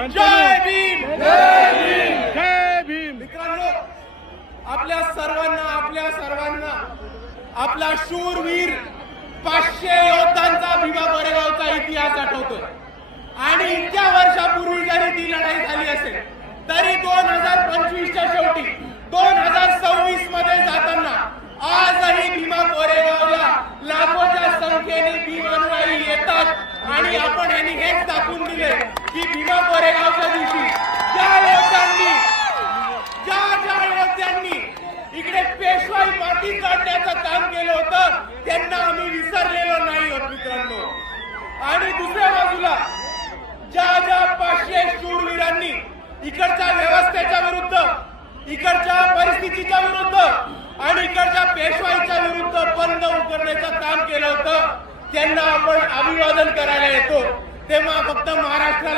जय भीम जय भीम जय भीम. मित्रांनो, आपल्या सर्वांना आपला शूरवीर 500 योद्धांचा भीमा कोरेगावचा इतिहास आठवतोय. आणि इतक्या वर्षापूर्वी जरी ती लढाई झाली असेल तरी 2025च्या शेवटी 2026 मध्ये जाताना आजही भीमा कोरेगावला लाखोच्या संख्येने भीम अनुयायी येतात. आणि आपण यांनी हेच दाखवून दिले की भीमा कोरेगावच्या दिवशी ज्या योद्ध्यांनी इकडे पेशवाई माती काढण्याचं काम केलं होतं त्यांना आम्ही विसरलेलो नाही आहोत मित्रांनो. आणि दुसऱ्या बाजूला ज्या 500 शूरवीरांनी इकडच्या व्यवस्थेच्या विरुद्ध, इकडच्या परिस्थितीच्या विरुद्ध आणि इकडच्या पेशवाईच्या विरुद्ध बंद उकरण्याचं काम केलं होतं त्यांना आपण अभिवादन करायला येतो. तेव्हा फक्त महाराष्ट्राला